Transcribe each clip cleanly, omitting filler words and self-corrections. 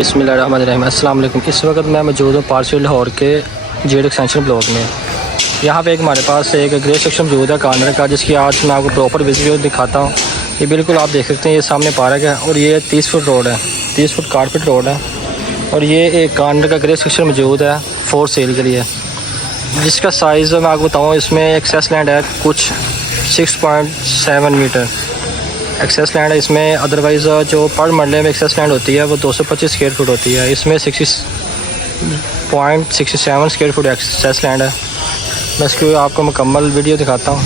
बिस्मिल्लाहिर्रहमानिर्रहीम। अस्सलाम वालेकुम। इस वक्त मैं मौजूद हूँ पार्सिल लाहौर के जेड एक्सटेंशन ब्लॉक में। यहाँ पे हमारे पास एक ग्रे सेक्शन मौजूद है कॉर्नर का, जिसकी आज मैं आपको प्रॉपर विजिट दिखाता हूँ। ये बिल्कुल आप देख सकते हैं, ये सामने पार्क है और ये 30 फुट रोड है, 30 फुट कारपेट रोड है। और ये एक कॉर्नर का ग्रे सेक्शन मौजूद है फॉर सेल के लिए, जिसका साइज़ मैं आपको बताऊँ, इसमें एक्सेस लैंड है कुछ 6.7 मीटर एक्सेस लैंड है इसमें। अदरवाइज़ जो पर मरले में एक्सेस लैंड होती है वो 225 स्क्वायर फुट होती है, इसमें 60.67 स्क्वायर फुट एक्सेस लैंड है। मैं इसकी आपको मुकम्मल वीडियो दिखाता हूँ।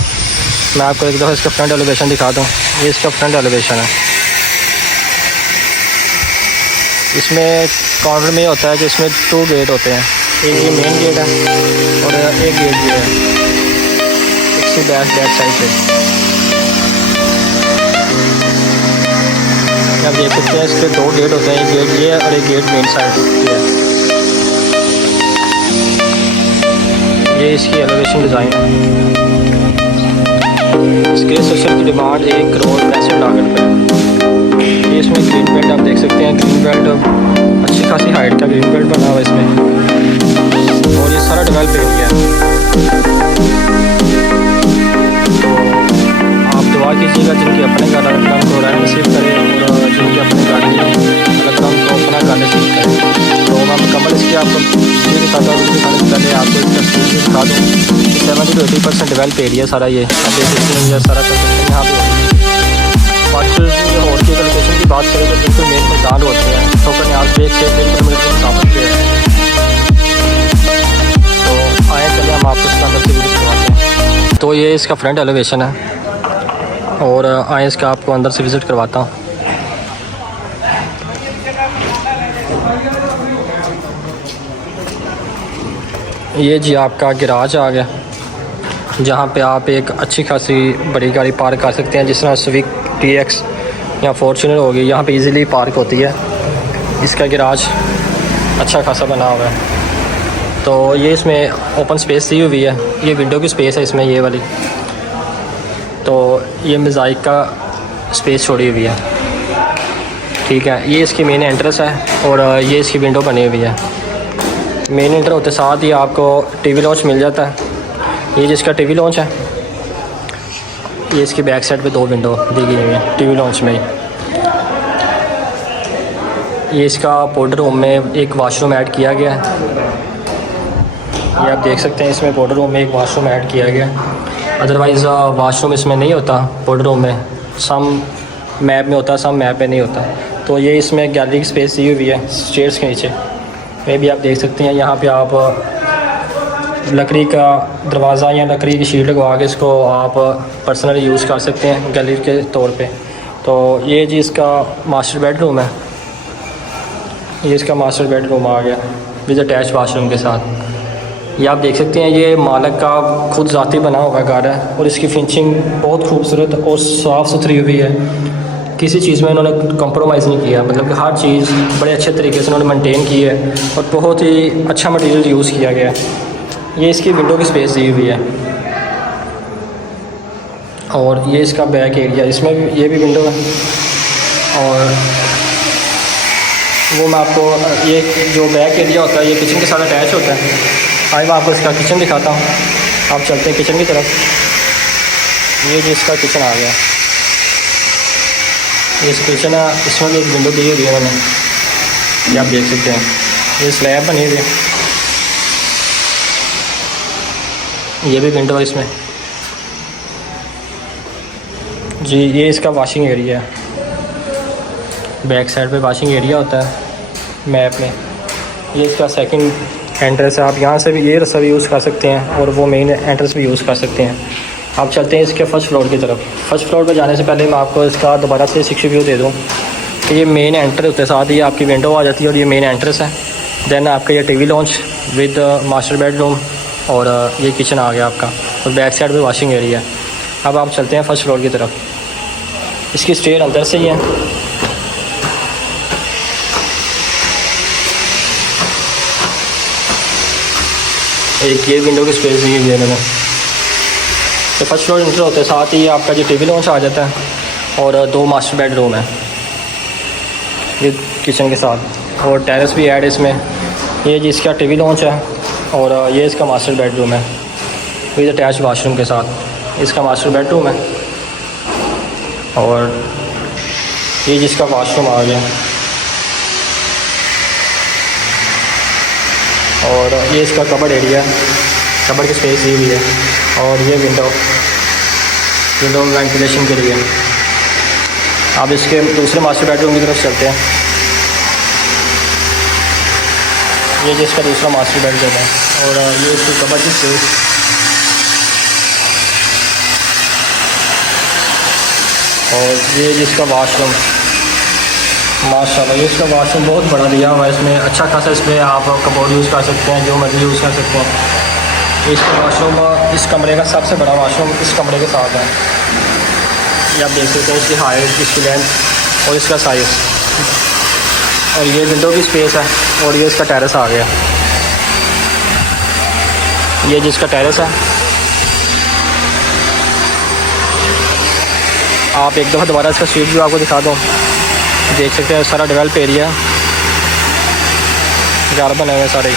मैं आपको एक दफ़ा इसका फ्रंट एलिवेशन दिखा दूँ। ये इसका फ्रंट एलिवेशन है। इसमें कॉर्नर में होता है कि इसमें 2 गेट होते हैं, एक ये मेन गेट है और एक गेट भी है इसकी बैक साइड पे। आप देख सकते हैं इसके 2 गेट होते हैं, एक गेट ये है और एक गेट मेन साइड ये है। ये इसकी एलिवेशन डिज़ाइन है। इसके सेक्शन की डिमांड 1 करोड़ 65 लाख रुपये है। ये इसमें ग्रीन बेल्ट आप देख सकते हैं, ग्रीन बेल्ट अच्छी खासी हाइट का ग्रीन बेल्ट बना हुआ है इसमें। और ये सारा डेवलप एरिया है। तो आप दुआ कीजिएगा जिनकी अपने घर अल्लाह को राय नसीब करे और जिनकी अपने गाड़ी अल्लाह को अपना घर नसीब करे। तो मैं मुकम्मल इसकी आपको ये दिखाता हूँ। दिखाने से पहले आपको इसका दिखा दूँ कि 70 to 80% डेवलप एरिया सारा ये। अब देख सकते हैं सारा कंस्ट्रक्शन यहाँ पर बाकी और की लोकेशन की बात करें तो बिल्कुल मेन मैदान होते हैं ठोकर यहाँ से 1 से 1.5 किलोमीटर के मुसाफत पे है। तो आए चले हम आपको इसका अंदर से विजिट करवाते हैं। तो ये इसका फ्रंट एलिवेशन है और आए इसका आपको अंदर से विज़िट करवाता हूँ। ये जी आपका गैराज आ गया, जहाँ पे आप एक अच्छी खासी बड़ी गाड़ी पार्क कर सकते हैं, जिस तरह स्विफ्ट TX या फॉर्च्यूनर होगी, यहाँ पे इजीली पार्क होती है। इसका गैराज अच्छा खासा बना हुआ है। तो ये इसमें ओपन स्पेस दी हुई है, ये विंडो की स्पेस है इसमें ये वाली। तो ये मोज़ाइक का स्पेस छोड़ी हुई है, ठीक है। ये इसकी मेन एंट्रेंस है और ये इसकी विंडो बनी हुई है। मेन एंटर होते साथ ही आपको टीवी लॉन्च मिल जाता है। ये जिसका टीवी लॉन्च है, ये इसकी बैक साइड पे 2 विंडो दी गई हुई है टीवी लॉन्च में ही। ये इसका पाउडर रूम में एक वाशरूम ऐड किया गया है। ये आप देख सकते हैं, इसमें पाउडर रूम में एक वाशरूम ऐड किया गया है। अदरवाइज़ वाशरूम इसमें नहीं होता पाउडर रूम में, सम मैप में होता, सम मैप में नहीं होता। तो ये इसमें गैलरी की स्पेस दी हुई है स्टेयर्स के नीचे में भी आप देख सकते हैं। यहाँ पे आप लकड़ी का दरवाज़ा या लकड़ी की शीट लगवा के इसको आप पर्सनली यूज़ कर सकते हैं गैलरी के तौर पे। तो ये जी इसका मास्टर बेडरूम है। ये इसका मास्टर बेडरूम आ गया विद अटैच वाशरूम के साथ। ये आप देख सकते हैं, ये मालिक का खुद ज़ाती बना हुआ घर है और इसकी फिनिशिंग बहुत खूबसूरत और साफ़ सुथरी हुई है। किसी चीज़ में इन्होंने कंप्रोमाइज़ नहीं किया, मतलब कि हर चीज़ बड़े अच्छे तरीके से उन्होंने मेंटेन की है और बहुत ही अच्छा मटेरियल यूज़ किया गया है। ये इसकी विंडो की स्पेस दी हुई है और ये इसका बैक एरिया, इसमें भी ये भी विंडो है। और वो मैं आपको ये जो बैक एरिया होता है ये किचन के साथ अटैच होता है। आज मैं आपको इसका किचन दिखाता हूँ। आप चलते हैं किचन की तरफ। ये जो इसका किचन आ गया, ये किचन है, इसमें भी एक विंडो दी हुई है मैंने, ये आप देख सकते हैं। ये स्लैब बनी हुई है, ये भी विंडो है इसमें जी। ये इसका वॉशिंग एरिया है, बैक साइड पे वॉशिंग एरिया होता है मैप में। ये इसका सेकंड एंट्रेंस है, आप यहाँ से भी ये रास्ता भी यूज़ कर सकते हैं और वो मेन एंट्रेंस भी यूज़ कर सकते हैं। आप चलते हैं इसके फर्स्ट फ्लोर की तरफ। फर्स्ट फ्लोर पर जाने से पहले मैं आपको इसका दोबारा से 6 व्यू दे दूँ कि ये मेन एंट्रेंस होते साथ ही आपकी विंडो आ जाती है और ये मेन एंट्रेंस है। देन आपका ये TV launch with master bedroom और ये किचन आ गया आपका और बैक साइड पे वॉशिंग एरिया है। अब आप चलते हैं फर्स्ट फ्लोर की तरफ। इसकी स्टेयर अंदर से ही है। एक ये विंडो की स्पेस दी हुई है मैंने। तो फर्स्ट फ्लोर इंटर होते साथ ही आपका जो टीवी लॉन्च आ जाता है और 2 मास्टर बेडरूम है ये किचन के साथ। और टेरेस भी ऐड है इसमें। ये जी इसका टीवी लॉन्च है और ये इसका मास्टर बेडरूम है विद अटैच वाशरूम के साथ। इसका मास्टर बेडरूम है और ये जिसका वाशरूम आ गया और ये इसका कबर्ड एरिया है, कबर्ड की स्पेस दी हुई है और ये विंडो वेंटिलेशन के लिए। अब इसके दूसरे मास्टर बेडरूम की तरफ चलते हैं। ये जिसका दूसरा मास्टर बेडरूम है और ये इसकी कबर्ड की स्पेस। और ये जिसका वाशरूम, माशाल्लाह ये इसका वाशरूम बहुत बड़ा दिया हुआ है इसमें, अच्छा खासा। इसमें आप कबोर्ड यूज़ कर सकते हैं, जो मर्ज़ी यूज़ कर सकते हैं। इसका वाशरूम इस कमरे का सबसे बड़ा वाशरूम इस कमरे के साथ है। ये आप देख सकते हैं इसकी हाइट, इसकी लेंथ और इसका साइज़। और ये विंडो की स्पेस है और ये इसका टेरेस आ गया। ये जिसका टेरेस है, आप एक दफ़ा दोबारा इसका स्ट्रीट व्यू आपको दिखा दूँ। देख सकते हैं सारा डेवलप एरिया, घर बने हुए सारे,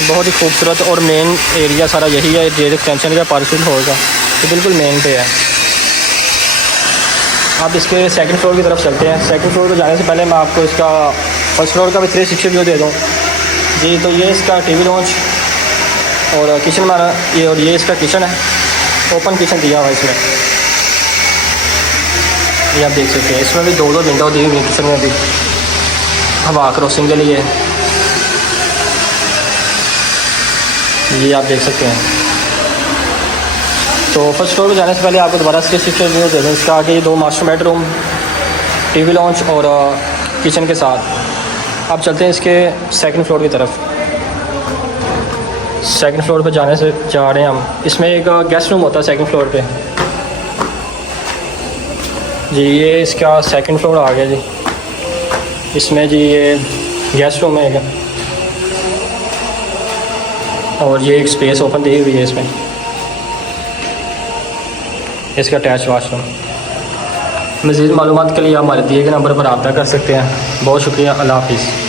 बहुत ही खूबसूरत। और मेन एरिया सारा यही है, जेड एक्सटेंशन का पार्सल होगा तो बिल्कुल मेन पे है। आप इसके सेकंड फ्लोर की तरफ चलते हैं। सेकंड फ्लोर पर जाने से पहले मैं आपको इसका फर्स्ट फ्लोर का भी 360 व्यू दे दूँ जी। तो ये इसका टीवी लॉन्च और किचन हमारा ये, और ये इसका किचन है, ओपन किचन दिया हुआ इसमें। ये आप देख सकते हैं इसमें भी 2 विंडो दी हुई है किचन में भी, हवा क्रॉसिंग के लिए। ये आप देख सकते हैं। तो फर्स्ट फ्लोर पर जाने से पहले आपको दोबारा इसके सिस्टर व्यू दे दें इसका। आगे ये 2 मास्टर बेडरूम, टीवी लॉन्च और किचन के साथ। अब चलते हैं इसके सेकंड फ्लोर की तरफ। सेकंड फ्लोर पर जाने से जा रहे हैं हम। इसमें एक गेस्ट रूम होता है सेकंड फ्लोर पे जी। ये इसका सेकंड फ्लोर आ गया जी। इसमें जी ये गेस्ट रूम है और ये एक स्पेस ओपन दी हुई है इसमें। इसका अटैच वाशरूम। मज़ीद मालूमात के लिए आप हमारे दिए गए नंबर पर रब्ता कर सकते हैं। बहुत शुक्रिया। अल्लाह हाफिज़।